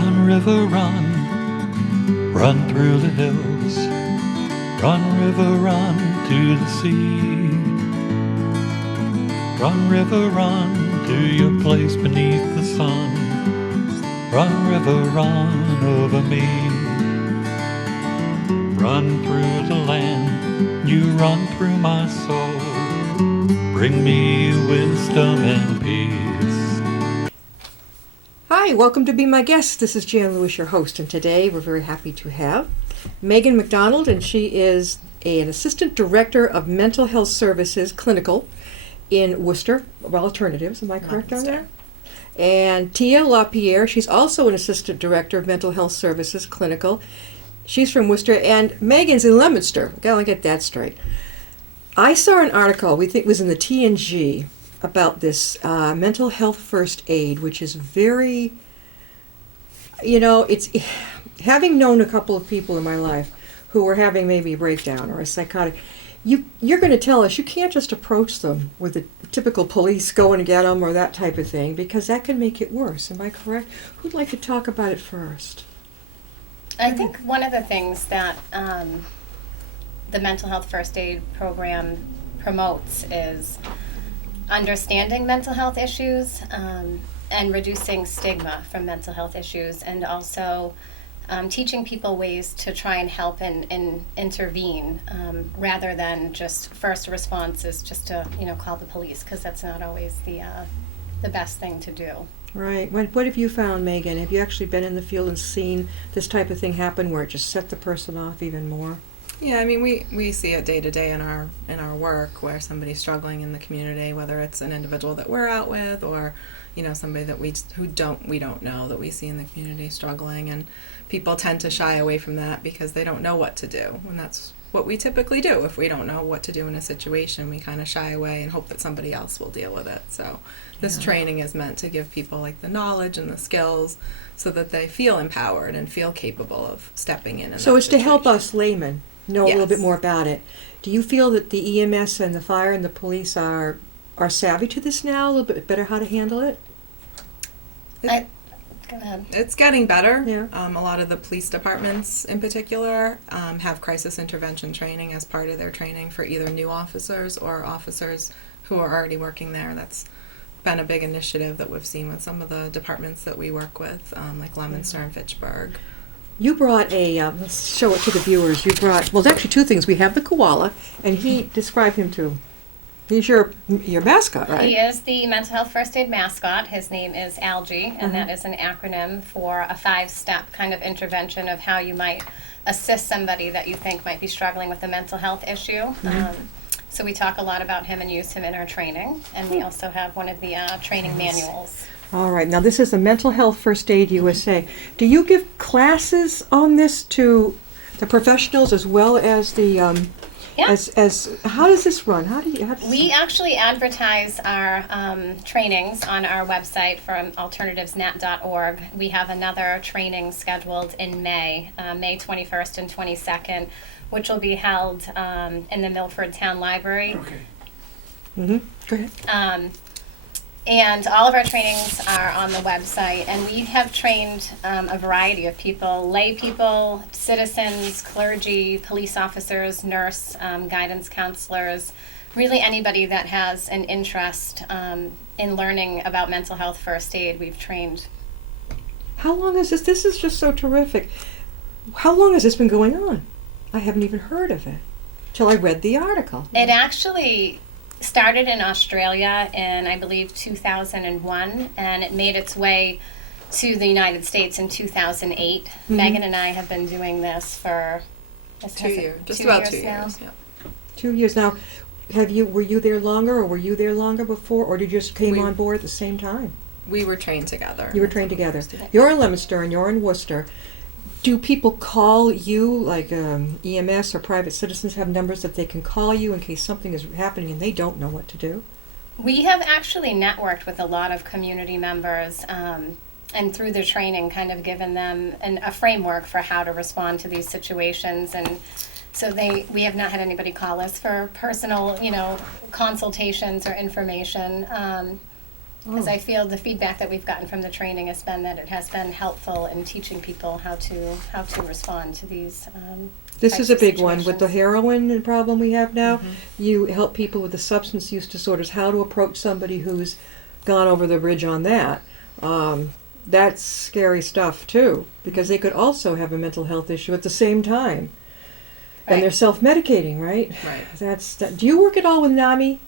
Run, river, run, run through the hills. Run, river, run to the sea. Run, river, run to your place beneath the sun. Run, river, run over me. Run through the land, you run through my soul. Bring me wisdom and peace. Hi, welcome to Be My Guest. This is Jan Lewis, your host, and today we're very happy to have Megan McDonald, and she is an Assistant Director of Mental Health Services Clinical in Worcester Alternatives. Am I correct on that? And Tia LaPierre, she's also an Assistant Director of Mental Health Services Clinical. She's from Worcester, and Megan's in Leominster. Gotta get that straight. I saw an article, we think it was in the TNG, about this mental health first aid, which is very, it's having known a couple of people in my life who were having maybe a breakdown or a psychotic. You're going to tell us you can't just approach them with the typical police go and get them or that type of thing, because that can make it worse. Am I correct? Who'd like to talk about it first? I think one of the things that the mental health first aid program promotes is understanding mental health issues and reducing stigma from mental health issues, and also teaching people ways to try and help and intervene rather than just first response is just to call the police, because that's not always the best thing to do. Right. What have you found, Megan? Have you actually been in the field and seen this type of thing happen where it just set the person off even more? Yeah, I mean, we see it day to day in our work, where somebody's struggling in the community, whether it's an individual that we're out with or somebody that we don't know that we see in the community struggling, and people tend to shy away from that because they don't know what to do, and that's what we typically do. If we don't know what to do in a situation, we kind of shy away and hope that somebody else will deal with it. So this training is meant to give people the knowledge and the skills so that they feel empowered and feel capable of stepping in. So it's to help us laymen know a little bit more about it. Do you feel that the EMS and the fire and the police are savvy to this now, a little bit better how to handle it? Go ahead. It's getting better. Yeah. A lot of the police departments in particular have crisis intervention training as part of their training for either new officers or officers who are already working there. That's been a big initiative that we've seen with some of the departments that we work with, like Leominster and Fitchburg. You brought let's show it to the viewers. Well, there's actually two things. We have the koala, and describe him too. He's your mascot, right? He is the mental health first aid mascot. His name is Algie, and that is an acronym for a 5-step kind of intervention of how you might assist somebody that you think might be struggling with a mental health issue. So we talk a lot about him and use him in our training, and we also have one of the training manuals. All right. Now, this is the Mental Health First Aid USA. Do you give classes on this to the professionals as well as the as how does this run? We actually advertise our trainings on our website from alternativesnet.org. We have another training scheduled in May 21st and 22nd, which will be held in the Milford Town Library. Okay. Go ahead. And all of our trainings are on the website, and we have trained a variety of people: lay people, citizens, clergy, police officers, nurse, guidance counselors, really anybody that has an interest in learning about mental health first aid, we've trained. How long is this? This is just so terrific. How long has this been going on? I haven't even heard of it till I read the article. It actually started in Australia in, I believe, 2001, and it made its way to the United States in 2008. Megan and I have been doing this for 2 years, just 2 about years 2 now. years. Yeah. 2 years now. Were you there longer, or were you there longer before, or did you just came on board at the same time? We were trained together. You were trained together. You're in Leominster and you're in Worcester. Do people call you, like EMS or private citizens have numbers that they can call you in case something is happening and they don't know what to do? We have actually networked with a lot of community members, and through the training kind of given them a framework for how to respond to these situations. And so we have not had anybody call us for personal, consultations or information. Because Oh. I feel the feedback that we've gotten from the training has been that it has been helpful in teaching people how to respond to these. This types is a of big one with the situations. heroin problem we have now. Mhm. You help people with the substance use disorders how to approach somebody who's gone over the bridge on that. That's scary stuff too, because they could also have a mental health issue at the same time, and Right. they're self-medicating, right? Right. Do you work at all with NAMI,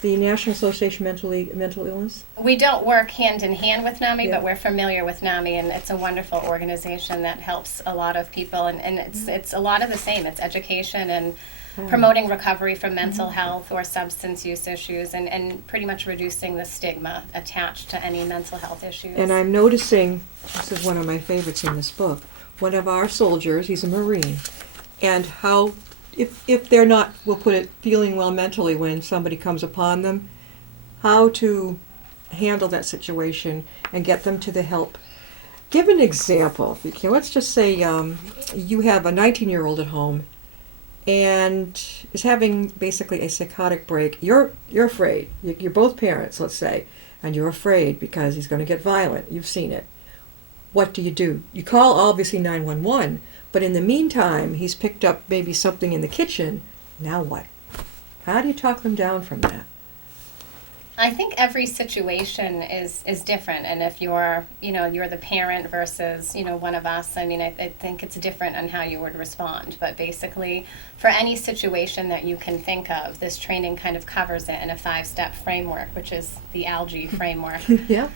the National Association of Mental Illness? We don't work hand in hand with NAMI, Yeah. but we're familiar with NAMI, and it's a wonderful organization that helps a lot of people. And it's a lot of the same. It's education and promoting recovery from mental health or substance use issues, and pretty much reducing the stigma attached to any mental health issues. And I'm noticing, this is one of my favorites in this book, one of our soldiers, he's a Marine, and how, if they're not, we'll put it, feeling well mentally when somebody comes upon them, how to handle that situation and get them to the help. Give an example. If you can. Let's just say you have a 19-year-old at home and is having basically a psychotic break. You're afraid. You're both parents, let's say, and you're afraid because he's going to get violent. You've seen it. What do? You call obviously 911, but in the meantime, he's picked up maybe something in the kitchen. Now what? How do you talk them down from that? I think every situation is different, and if you're the parent versus one of us, I mean, I think it's different on how you would respond. But basically, for any situation that you can think of, this training kind of covers it in a 5-step framework, which is the ALGE framework. Yeah.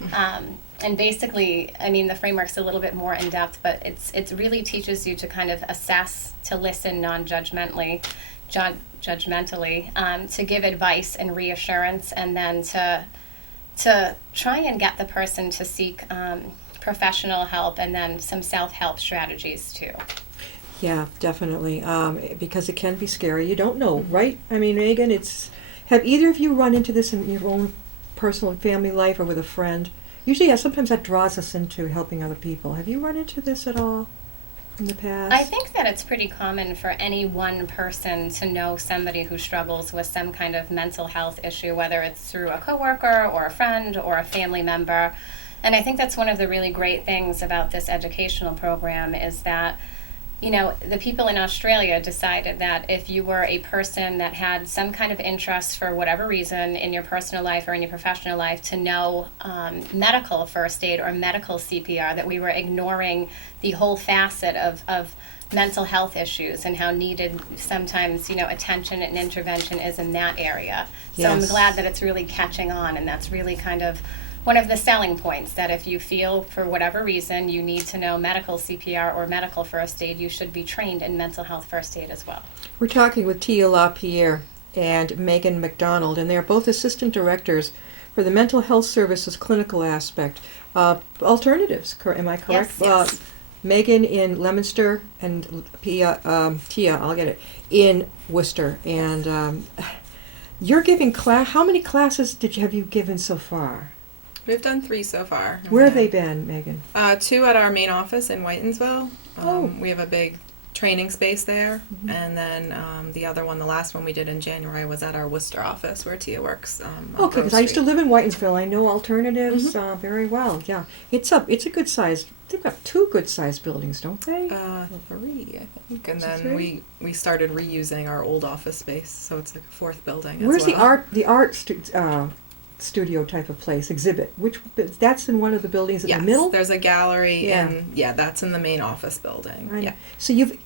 And basically, I mean, the framework's a little bit more in depth, but it really teaches you to kind of assess, to listen non-judgmentally, to give advice and reassurance, and then to try and get the person to seek professional help, and then some self-help strategies too. Yeah, definitely. Because it can be scary. You don't know, right? I mean, Megan, have either of you run into this in your own personal and family life or with a friend? Usually, sometimes that draws us into helping other people. Have you run into this at all in the past? I think that it's pretty common for any one person to know somebody who struggles with some kind of mental health issue, whether it's through a coworker or a friend or a family member. And I think that's one of the really great things about this educational program is that, the people in Australia decided that if you were a person that had some kind of interest for whatever reason in your personal life or in your professional life, to know medical first aid or medical CPR, that we were ignoring the whole facet of mental health issues and how needed sometimes, attention and intervention is in that area. So Yes. I'm glad that it's really catching on, and that's really kind of one of the selling points, that if you feel for whatever reason you need to know medical CPR or medical first aid, you should be trained in mental health first aid as well. We're talking with Tia LaPierre and Megan McDonald, and they're both assistant directors for the mental health services clinical aspect. Alternatives, am I correct? Yes. Megan in Leominster and Tia, I'll get it, in Worcester. And you're giving how many classes have you given so far? We've done 3 so far. Where have they been, Megan? 2 at our main office in Whitensville. Oh. We have a big training space there. And then the other one, the last one we did in January, was at our Worcester office where Tia works. Okay, because I used to live in Whitensville. I know Alternatives very well. Yeah, it's a good size. They've got 2 good sized buildings, don't they? 3, I think. And Is it then 3? we started reusing our old office space, so it's like a 4th building. Where's as well. the art studio type of place exhibit? That's in one of the buildings in Yes, the middle. there's a gallery, Yeah. and that's in the main office building. I know. Yeah. So you've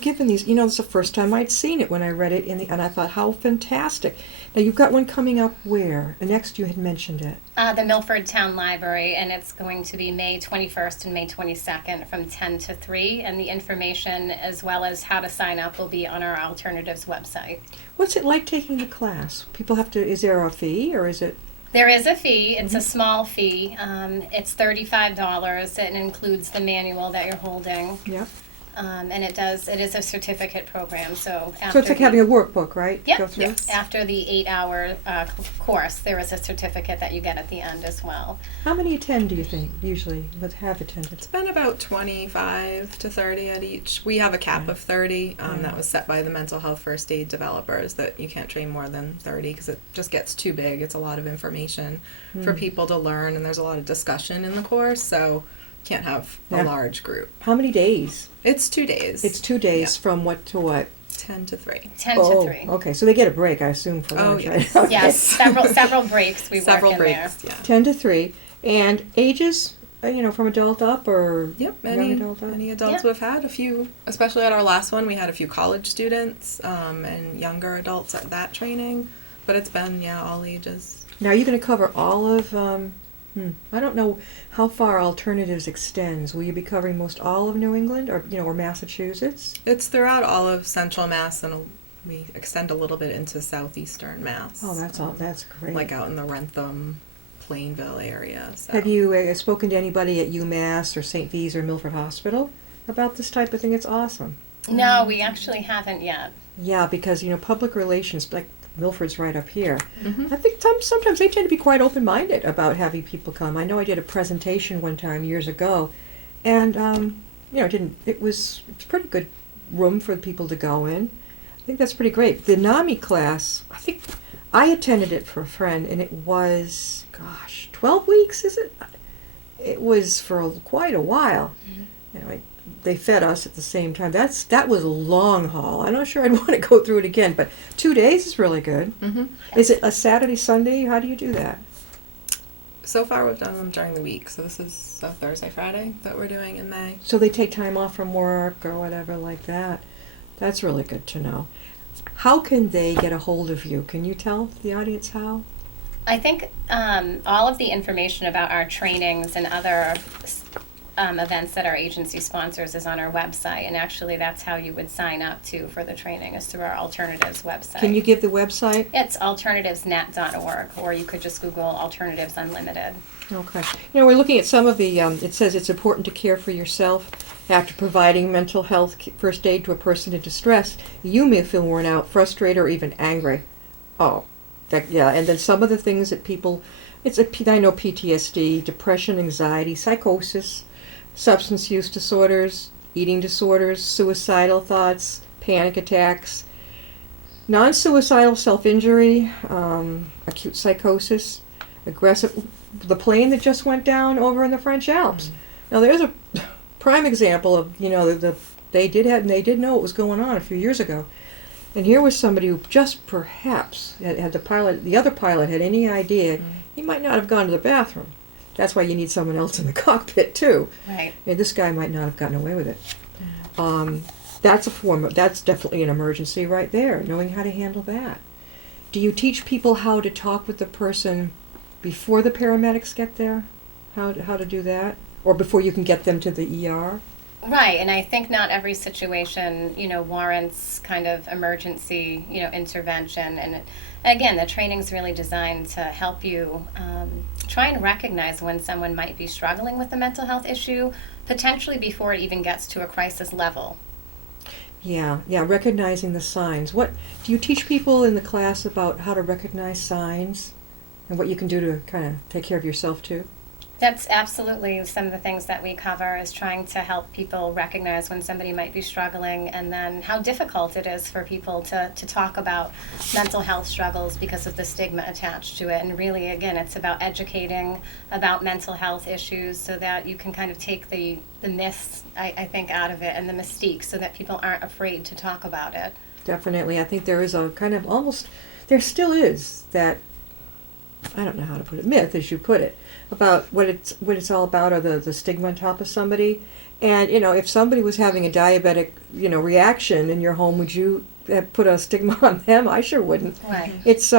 given these. It's the first time I'd seen it when I read it and I thought how fantastic. Now you've got one coming up where? The next you had mentioned it. The Milford Town Library, and it's going to be May 21st and May 22nd from 10 to 3, and the information as well as how to sign up will be on our Alternatives website. What's it like taking the class? People have to. Is there a fee or is it? There is a fee. It's a small fee. It's $35. It includes the manual that you're holding. Yeah. And it is a certificate program, so after So it's like having a workbook, right? Yep. Go through? After the 8-hour course, there is a certificate that you get at the end as well. How many attend, do you think, usually, would have attended? It's been about 25 to 30 at each. We have a cap of 30 that was set by the mental health first aid developers, that you can't train more than 30 because it just gets too big. It's a lot of information for people to learn, and there's a lot of discussion in the course, so can't have a large group. How many days? It's 2 days. It's 2 days Yeah. from what to what? 10 to 3. 10 Oh, to 3. okay, so they get a break, I assume, for Oh, lunch, yes. right? Okay. Yes, several breaks we Several work in breaks, there. yeah. 10 to 3. And ages, from adult up or Yep, young adult up? any adults. Yeah. We've had a few, especially at our last one, we had a few college students and younger adults at that training, but it's been, all ages. Now, are you going to cover all of, I don't know how far Alternatives extends. Will you be covering most all of New England or Massachusetts? It's throughout all of central Mass, and we extend a little bit into southeastern Mass. Oh, that's great. Like out in the Wrentham, Plainville area. So. Have you spoken to anybody at UMass or St. V's or Milford Hospital about this type of thing? It's awesome. No, we actually haven't yet. Yeah, because, public relations, like Milford's right up here. Mhm. I think sometimes they tend to be quite open-minded about having people come. I know I did a presentation one time years ago, and it was pretty good room for people to go in. I think that's pretty great. The NAMI class, I think I attended it for a friend, and it was 12 weeks, is it? It was for quite a while. They fed us at the same time. That was a long haul. I'm not sure I'd want to go through it again, but 2 days is really good. Mm-hmm. Is it a Saturday, Sunday? How do you do that? So far, we've done them during the week. So this is a Thursday, Friday that we're doing in May. So they take time off from work or whatever like that. That's really good to know. How can they get a hold of you? Can you tell the audience how? I think all of the information about our trainings and other events that our agency sponsors is on our website, and actually that's how you would sign up for the training, is through our Alternatives website. Can you give the website? It's alternativesnet.org, or you could just Google Alternatives Unlimited. Okay. We're looking at some of the, it says it's important to care for yourself. After providing mental health first aid to a person in distress, you may feel worn out, frustrated, or even angry. Oh, and then some of the things that people, I know PTSD, depression, anxiety, psychosis, substance use disorders, eating disorders, suicidal thoughts, panic attacks, non-suicidal self-injury, acute psychosis, aggressive, the plane that just went down over in the French Alps. Now there's a prime example of, they did know what was going on a few years ago. And here was somebody who just perhaps had the other pilot had any idea, he might not have gone to the bathroom. That's why you need someone else in the cockpit too. Right. And this guy might not have gotten away with it. That's definitely an emergency right there, knowing how to handle that. Do you teach people how to talk with the person before the paramedics get there? How to do that? Or before you can get them to the ER? Right, and I think not every situation, warrants kind of emergency, intervention. And again, the training's really designed to help you try and recognize when someone might be struggling with a mental health issue, potentially before it even gets to a crisis level. Yeah, recognizing the signs. What do you teach people in the class about how to recognize signs and what you can do to kind of take care of yourself too? That's absolutely some of the things that we cover, is trying to help people recognize when somebody might be struggling, and then how difficult it is for people to talk about mental health struggles because of the stigma attached to it. And really, again, it's about educating about mental health issues so that you can kind of take the myths, I think, out of it, and the mystique, so that people aren't afraid to talk about it. Definitely. I think there is a kind of there still is that, I don't know how to put it, myth, as you put it, about what it's all about, or the stigma on top of somebody. And, if somebody was having a diabetic, reaction in your home, would you put a stigma on them? I sure wouldn't. Right. It's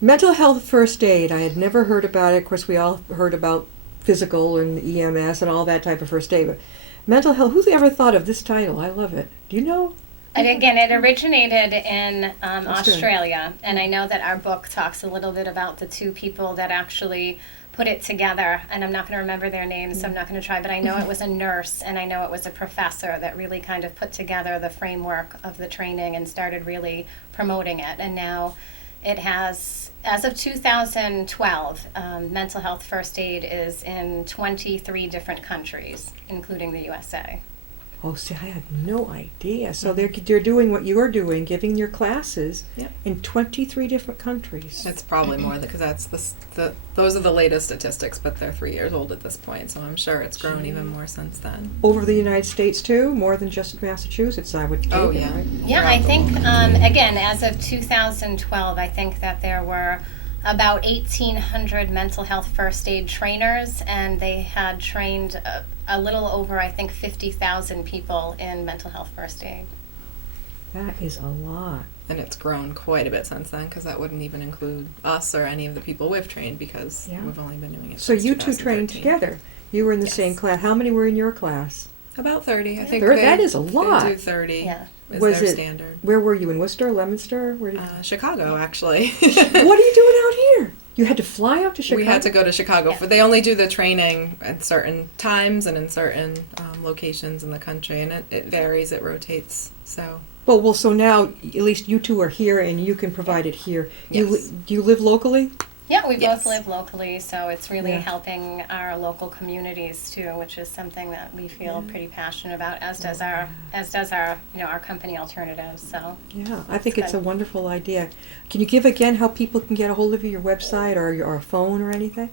mental health first aid. I had never heard about it. Of course, we all heard about physical and EMS and all that type of first aid. But mental health, who's ever thought of this title? I love it. Do you know? And again, it originated in Australia. Australia, and I know that our book talks a little bit about the two people that actually put it together, and I'm not going to remember their names, so I'm not going to try, but I know it was a nurse and I know it was a professor that really kind of put together the framework of the training and started really promoting it. And now it has, as of 2012, mental health first aid is in 23 different countries, including the USA. Oh, see, I had no idea. So they're doing what you're doing, giving your classes Yep. in 23 different countries. It's probably more because that's those are the latest statistics, but they're 3 years old at this point, so I'm sure it's grown even more since then. Over the United States too, more than just Massachusetts, I would take Oh, it, yeah. right? Yeah, I think, again, as of 2012, I think that there were about 1,800 mental health first aid trainers, and they had trained a little over, I think, 50,000 people in mental health first aid. That is a lot. And it's grown quite a bit since then, because that wouldn't even include us or any of the people we've trained, because Yeah. we've only been doing it So since you two trained 2013. together. You were in the Yes. same class. How many were in your class? About 30, I think. That is a They lot. do 30 Yeah. is Was their it- standard. Where were you, in Worcester, Leominster? Where did, Chicago, actually. what are you doing out here? You had to fly out to Chicago? We had to go to Chicago. Yeah. For They only do the training at certain times and in certain locations in the country, and it varies, it rotates. So Well, so now at least you two are here and you can provide it here. Yes. Do you live locally? Yeah, we Yes. both live locally, so it's really Yeah. helping our local communities too, which is something that we feel pretty passionate about, as does our our company Alternatives. So Yeah, I think It's it's a good. wonderful idea. Can you give again how people can get a hold of you, your website or your phone or anything?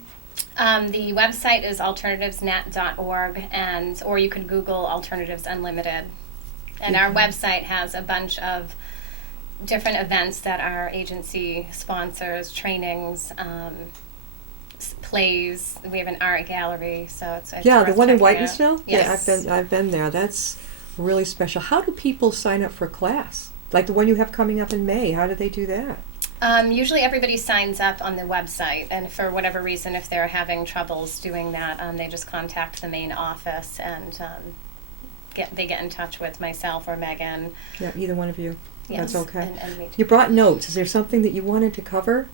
the website is alternativesnet.org, or you can Google Alternatives Unlimited. And our website has a bunch of different events that our agency sponsors, trainings, plays. We have an art gallery, so it's Yeah, the worth one in checking out. Whitensville? Yes. Yeah, I've been there. That's really special. How do people sign up for a class? Like the one you have coming up in May, how do they do that? Usually everybody signs up on the website, and for whatever reason, if they're having troubles doing that, they just contact the main office and they get in touch with myself or Megan. Yeah, either one of you. Yes, That's okay. And we, You brought notes. Is there something that you wanted to cover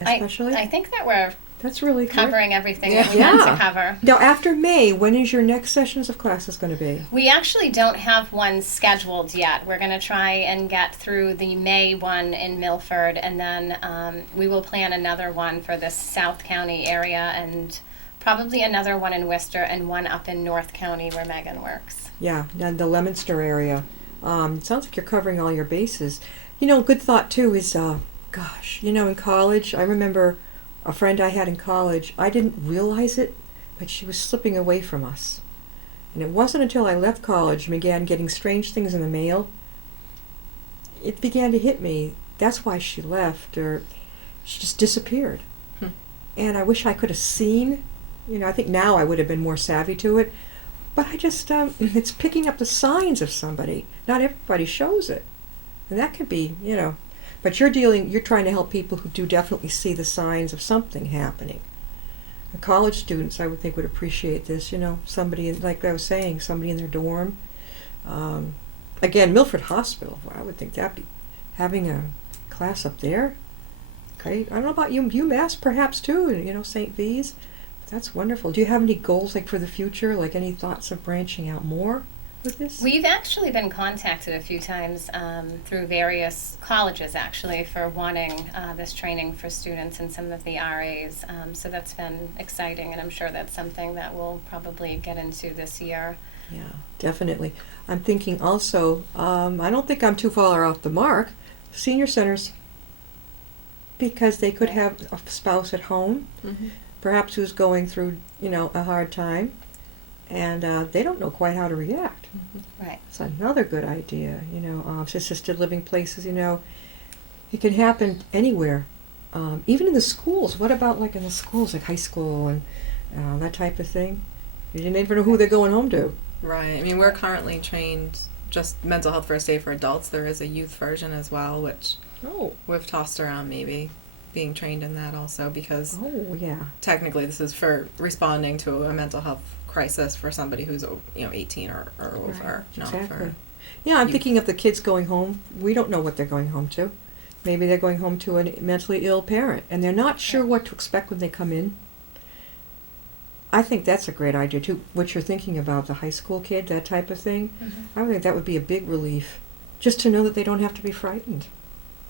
especially? I think that we're That's really good. covering everything Yeah. that we meant Yeah. to cover. Now, after May, when is your next sessions of classes going to be? We actually don't have one scheduled yet. We're going to try and get through the May one in Milford, and then we will plan another one for the South County area, and probably another one in Worcester, and one up in North County where Megan works. Yeah, and the Leominster area. It sounds like you're covering all your bases. You know, a good thought too is, in college, I remember a friend I had in college, I didn't realize it, but she was slipping away from us. And it wasn't until I left college and began getting strange things in the mail, it began to hit me. That's why she left, or she just disappeared. And I wish I could have seen, I think now I would have been more savvy to it, but I just, it's picking up the signs of somebody. Not everybody shows it. And that could be, but you're trying to help people who do definitely see the signs of something happening. The college students, I would think, would appreciate this, somebody, like I was saying, somebody in their dorm. Again, Milford Hospital, I would think that'd be, having a class up there. Okay, I don't know about UMass perhaps too, St. V's. That's wonderful. Do you have any goals like for the future, like any thoughts of branching out more with this? We've actually been contacted a few times through various colleges, actually, for wanting this training for students and some of the RAs. So that's been exciting, and I'm sure that's something that we'll probably get into this year. Yeah, definitely. I'm thinking also, I don't think I'm too far off the mark, senior centers, because they could Right. have a spouse at home, perhaps who's going through, a hard time, and they don't know quite how to react. Right. It's another good idea, assisted living places, it can happen anywhere, even in the schools. What about like in the schools, like high school and that type of thing? You never know who they're going home to. Right. I mean, we're currently trained just mental health first aid for adults. There is a youth version as well, which Oh, we've tossed around maybe being trained in that also, because yeah. technically this is for responding to a mental health crisis for somebody who's 18 or over, not Exactly. for Yeah, I'm youth. thinking of the kids going home. We don't know what they're going home to. Maybe they're going home to a mentally ill parent, and they're not sure what to expect when they come in. I think that's a great idea too. What you're thinking about, the high school kid, that type of thing, I would think that would be a big relief, just to know that they don't have to be frightened,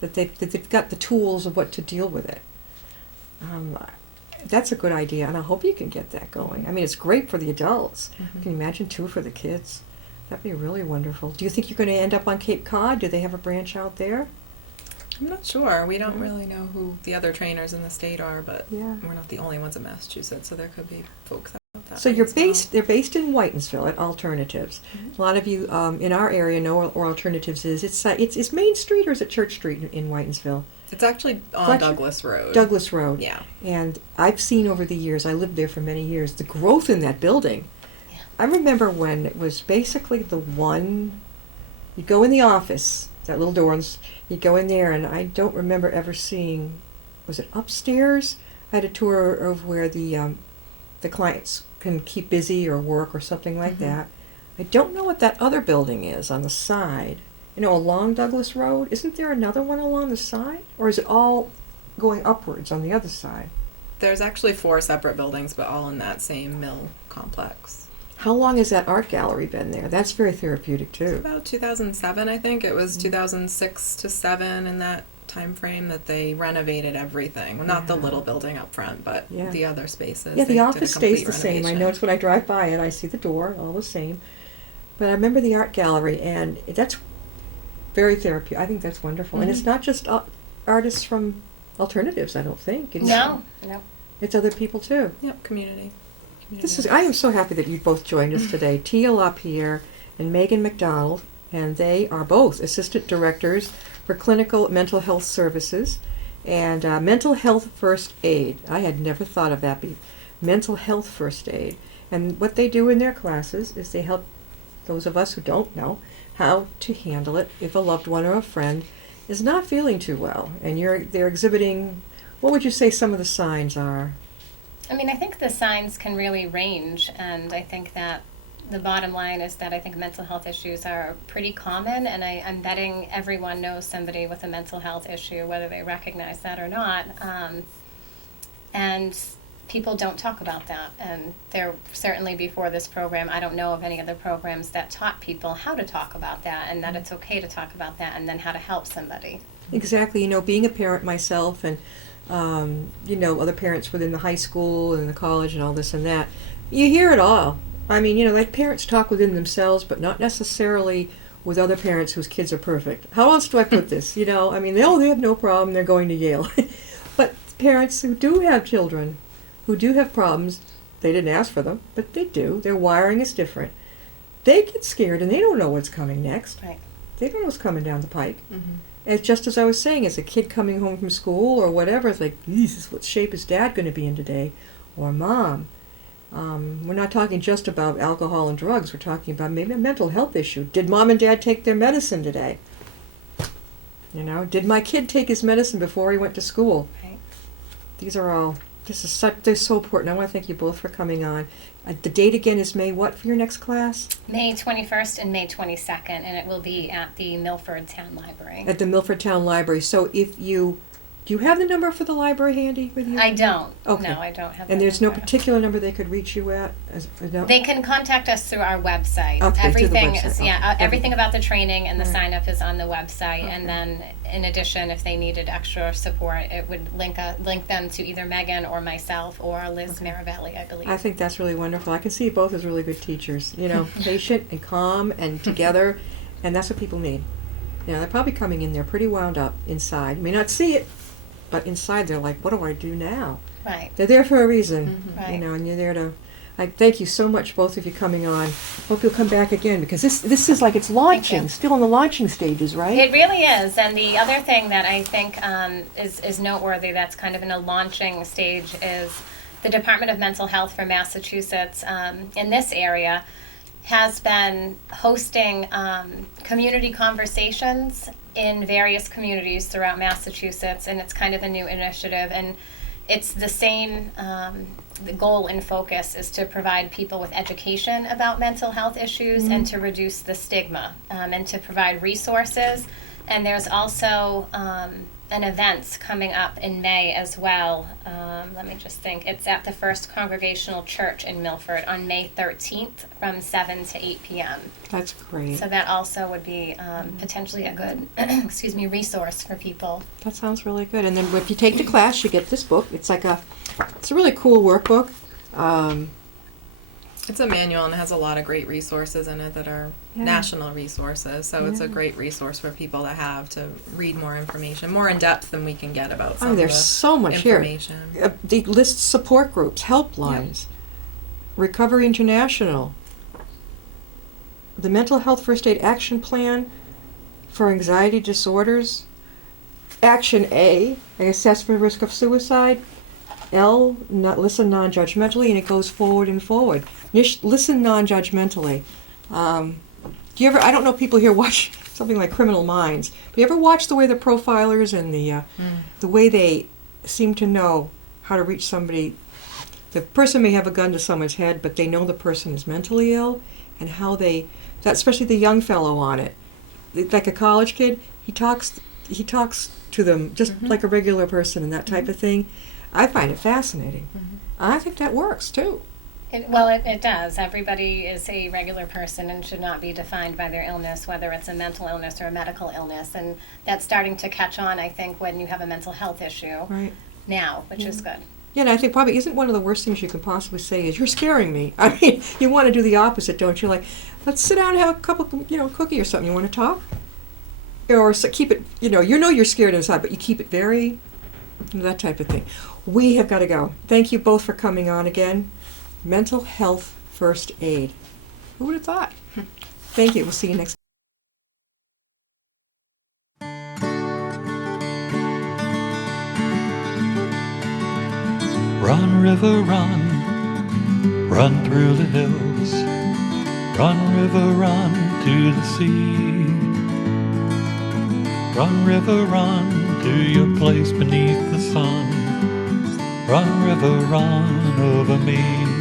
that they've got the tools of what to deal with it. That's a good idea, and I hope you can get that going. I mean, it's great for the adults. Can you imagine too for the kids? That'd be really wonderful. Do you think you're going to end up on Cape Cod? Do they have a branch out there? I'm not sure. We don't really know who the other trainers in the state are, but Yeah. we're not the only ones in Massachusetts, so there could be folks out that So way you're as well. they're based in Whitensville at Alternatives. A lot of you in our area know where Alternatives is. It's Main Street or is it Church Street in Whitensville? It's actually on Fletcher? Douglas Road. Douglas Road. Yeah. And I've seen over the years, I lived there for many years, the growth in that building. Yeah. I remember when it was basically the one, you go in the office, that little door, and you go in there, and I don't remember ever seeing, was it upstairs? I had a tour of where the clients can keep busy or work or something like that. I don't know what that other building is on the side. You know, along Douglas Road. Isn't there another one along the side? Or is it all going upwards on the other side? There's actually 4 separate buildings, but all in that same mill complex. How long has that art gallery been there? That's very therapeutic too. About 2007, I think. It was 2006 to 7 in that time frame that they renovated everything. Well, not the Yeah. little building up front, but Yeah. the other spaces. Yeah, They the did a office stays complete the same. I renovation. notice when I drive by it, I see the door, all the same. But I remember the art gallery, and that's very therapeutic. I think that's wonderful. And it's not just artists from Alternatives, I don't think. No. It's other people too. Yep, community. I am so happy that you both joined us today. Tia LaPierre and Megan McDonald, and they are both assistant directors for clinical mental health services and mental health first aid. I had never thought of that. Mental health first aid. And what they do in their classes is they help those of us who don't know how to handle it if a loved one or a friend is not feeling too well, and they're exhibiting. What would you say some of the signs are? I mean, I think the signs can really range, and I think that the bottom line is that I think mental health issues are pretty common, and I'm betting everyone knows somebody with a mental health issue, whether they recognize that or not. And people don't talk about that, and there certainly before this program, I don't know of any other programs that taught people how to talk about that, and that it's okay to talk about that, and then how to help somebody. Exactly. You know, being a parent myself, and you know, other parents within the high school and the college and all this and that, you hear it all. I mean, you know, like parents talk within themselves, but not necessarily with other parents whose kids are perfect. How else do I put this? You know, I mean, they have no problem. They're going to Yale. But parents who do have children, who do have problems, they didn't ask for them, but they do. Their wiring is different. They get scared and they don't know what's coming next. Right. They don't know what's coming down the pike. It's just as I was saying, as a kid coming home from school or whatever, it's like, Jesus, what shape is Dad going to be in today? Or Mom. We're not talking just about alcohol and drugs. We're talking about maybe a mental health issue. Did Mom and Dad take their medicine today? You know, did my kid take his medicine before he went to school? Right. They're so important. I want to thank you both for coming on. The date again is May what for your next class? May 21st and May 22nd, and it will be at the Milford Town Library. At the Milford Town Library. So do you have the number for the library handy with you? I don't. Okay. No, I don't have And that there's no number. particular number they could reach you at? No? They can contact us through our website. Okay, through the Everything website. is, Okay. everything about the training and the All right. sign up is on the website. Okay. And then, in addition, if they needed extra support, it would link them to either Megan or myself or Liz Maravelli, I believe. I think that's really wonderful. I can see you both as really good teachers. You know, patient and calm and together, and that's what people need. You know, they're probably coming in there pretty wound up inside. You may not see it, but inside they're like, what do I do now? Right. They're there for a reason, Right. you know, and you're there to. I thank you so much, both of you, coming on. Hope you'll come back again because this is like it's launching, you. still in the launching stages, right? It really is. And the other thing that I think is noteworthy that's kind of in a launching stage is the Department of Mental Health for Massachusetts in this area has been hosting community conversations in various communities throughout Massachusetts, and it's kind of a new initiative. And it's the same, the goal and focus is to provide people with education about mental health issues and to reduce the stigma and to provide resources. And there's also an event coming up in May as well. Let me just think. It's at the First Congregational Church in Milford on May 13th from 7 to 8 p.m. That's great. So that also would be potentially a good, resource for people. That sounds really good. And then if you take the class, you get this book. It's a really cool workbook. It's a manual and it has a lot of great resources in it that are national resources. So it's a great resource for people to have to read more information, more in depth than we can get about some of There's the so much here. information. They list support groups, helplines, Recovery International, the Mental Health First Aid Action Plan for Anxiety Disorders, Action A, assess for risk of suicide, L, listen non-judgmentally, and it goes forward and forward. Listen non-judgmentally. Do you ever? I don't know if people here watch something like Criminal Minds. Do you ever watch the way the profilers and the way they seem to know how to reach somebody? The person may have a gun to someone's head, but they know the person is mentally ill, and how they, especially the young fellow on it, like a college kid, he talks to them just like a regular person and that type of thing. I find it fascinating. I think that works too. It does. Everybody is a regular person and should not be defined by their illness, whether it's a mental illness or a medical illness. And that's starting to catch on, I think, when you have a mental health issue now, which is good. Yeah, and I think probably isn't one of the worst things you can possibly say is, you're scaring me. I mean, you want to do the opposite, don't you? Like, let's sit down and have a cup of, cookie or something. You want to talk? Or keep it, you're scared inside, but you keep it very, that type of thing. We have got to go. Thank you both for coming on again. Mental Health First Aid. Who would have thought? Thank you. We'll see you next Run, river, run, run through the hills. Run, river, run to the sea. Run, river, run to your place beneath the sun. Run, river, run over me.